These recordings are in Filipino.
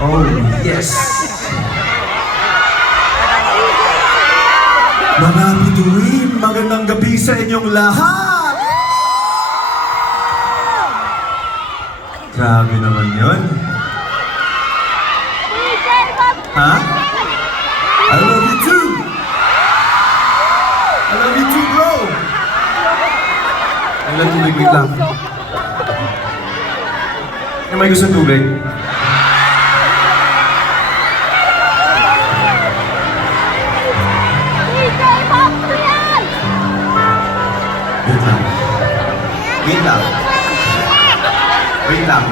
Oh, yes! Mga bituin, magandang gabi sa inyong lahat! Grabe naman yun. Ha? I love you too! I love you too, bro! Ang lang tubig, wait lang. Yung may gusto tubig? Wait lang. Wait lang. Wait lang.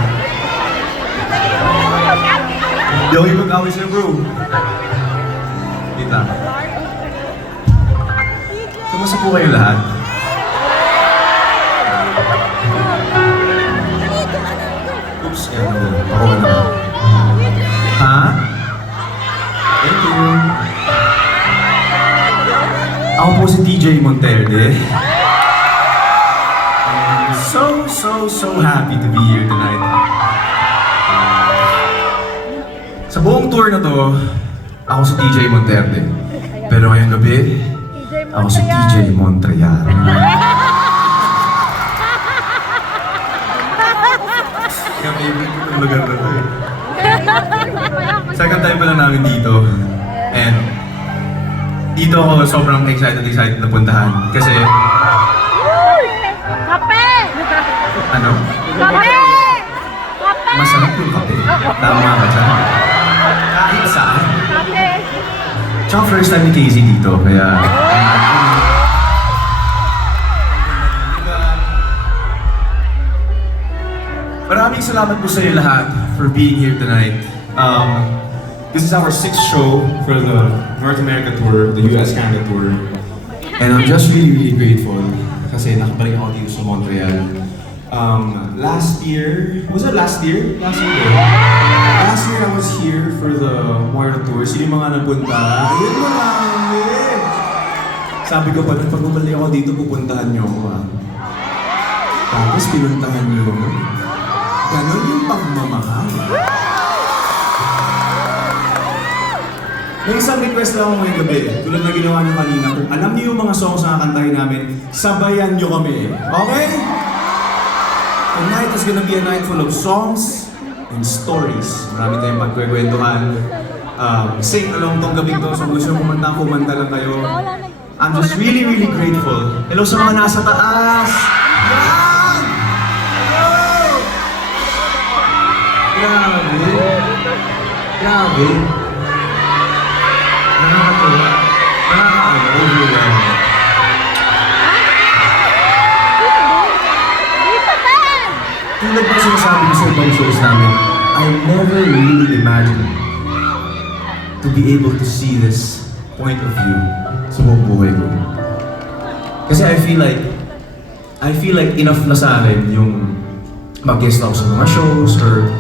Hindi ako ipag-away sa'yo, bro. Wait lang. Kamusta po kayo lahat? Oops, ako na. Ha? Thank you. Ako po si TJ Monterde. So happy to be here tonight. Sa buong tour na to, ako si TJ Monterde. Pero ngayong gabi, ako si TJ Montreal. Kaya favorite ko itong lugar na to eh. Second time pa lang namin dito. And dito ako sobrang excited na puntahan. Kasi ano? Kape! Kape! Masarap yung kape. Tama ka dyan. Kahit saan. Kape! Tsaka first time ni Casey dito, kaya... Maraming salamat po sa inyo lahat for being here tonight. This is our 6th show for the North America tour, the US Canada tour. And I'm just really grateful kasi nakabalik ako dito sa Montreal. Last year, was it last year? Last year, last year I was here for the Moira Tour. Sino yung mga napunta? Ayun, marami! Sabi ko pa, pag bumalik ako dito, pupuntahan niyo ako ah. Tapos pinuntahan niyo ako. Ganon yung pagmamahal. May isang request lang ako ngayong gabi, tulad na ginawa niyo kanina. Kung alam niyo yung mga songs na kakantahin namin, sabayan niyo kami. Okay? Tonight is gonna be a night full of songs and stories. Marami tayong magkwekwentuhan. Sing along tong gabing to. So kung gusto kumanta lang kayo. I'm just really grateful. Hello sa mga nasa taas! Yan! Hello! Grabe! Grabe! Nakakatuwa. Overwhelming. Tulad na sinasabi ko sa ibang shows namin, I never really imagined to be able to see this point of view sa buong buhay ko. Kasi I feel like enough na sa akin yung mag-guest ako sa mga shows or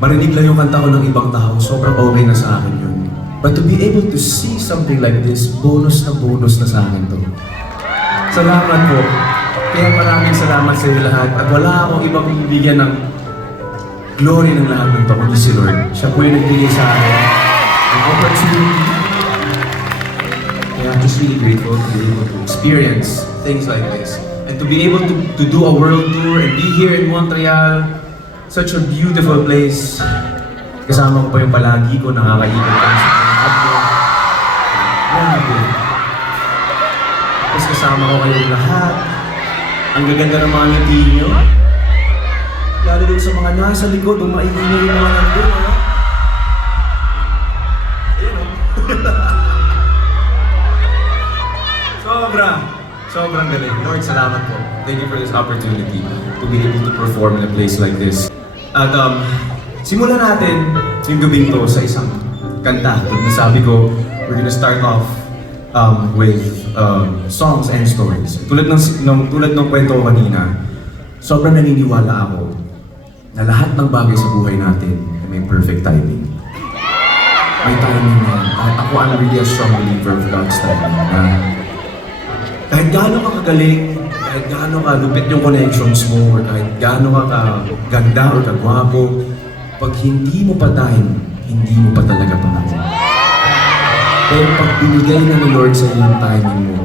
marinig lang yung kanta ko ng ibang tao, sobrang okay na sa akin yun. But to be able to see something like this, bonus na sa akin to. Salamat po. Kaya maraming salamat sa inyo lahat at wala akong ibang bibigyan ng glory ng lahat ng ito kundi si Lord. Siya po yung nagbigay sa akin ng opportunity. Kaya I'm just really grateful to be able to experience things like this. And to be able to do a world tour and be here in Montreal, such a beautiful place. Kasama ko pa yung palagi ko, nakakaikot kami sa pangkab ko. Grabe. Tapos kasama ko kayong lahat. Ang gaganda ng mga ngiti nyo. Lalo din sa mga nasa likod, kung maingay yung mga nandun, ha? Ayun, Sobrang galing. Lord, salamat po. Thank you for this opportunity to be able to perform in a place like this. At simulan natin yung gabing to sa isang kanta. Nasabi ko, we're gonna start off with songs and stories. Tulad ng kwento ko kanina, sobrang naniniwala ako na lahat ng bagay sa buhay natin ay may perfect timing. May timing yan. I'm really a strong believer of God's timing. Kahit gaano ka kagaling, kahit gaano ka lupit yung connections mo, or kahit gaano ka kaganda or kagwapo, Pag hindi mo pa time, hindi mo pa talaga panahon. Pero pag binigay na ni Lord sa iyo yung timing mo,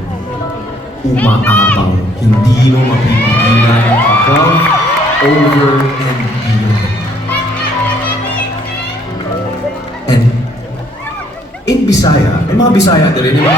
umaapaw. Hindi mo mapipigilan above, over, and beyond. And in Bisaya, may mga Bisaya din rin, di ba?